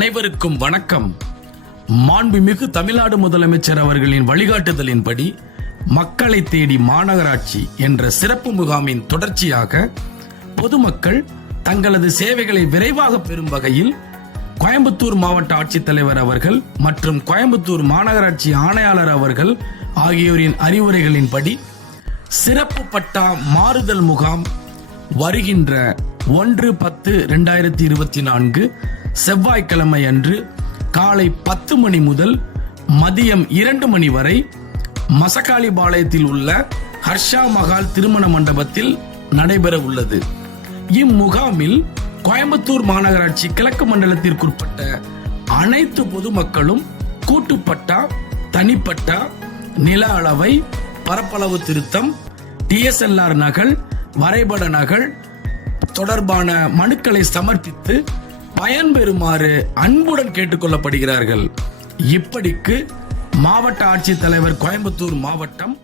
அனைவருக்கும் வணக்கம். மாண்புமிகு தமிழ்நாடு முதலமைச்சர் அவர்களின் வழிகாட்டுதலின்படி மக்களை தேடி மாநகராட்சி என்ற சிறப்பு முகாமின் தொடர்ச்சியாக பொதுமக்கள் தங்களது சேவைகளை விரைவாக பெறும் வகையில் கோயம்புத்தூர் மாவட்ட ஆட்சித்தலைவர் அவர்கள் மற்றும் கோயம்புத்தூர் மாநகராட்சி ஆணையாளர் அவர்கள் ஆகியோரின் அறிவுரைகளின்படி சிறப்பு பட்டா மாறுதல் முகாம் வருகின்ற 1/10/2024 செவ்வாய்க்கிழமை அன்று காலை 10 மணி முதல் மதியம் 2 மணி வரை மசக்காளிபாளையத்தில் உள்ள ஹர்ஷா மஹால் திருமண மண்டபத்தில் நடைபெற உள்ளது. இம்முகாமில் கோயம்புத்தூர் மாநகராட்சி கிழக்கு மண்டலத்திற்குட்பட்ட அனைத்து பொதுமக்களும் கூட்டுப்பட்டா, தனிப்பட்டா, நில அளவை, பரப்பளவு திருத்தம், DSLR நகல், வரைபட நகல் தொடர்பான மனுக்களை சமர்ப்பித்து பயன்பெறுமாறு அன்புடன் கேட்டுக்கொள்ளப்படுகிறார்கள். இப்படிக்கு மாவட்ட ஆட்சித்தலைவர், கோயம்புத்தூர் மாவட்டம்.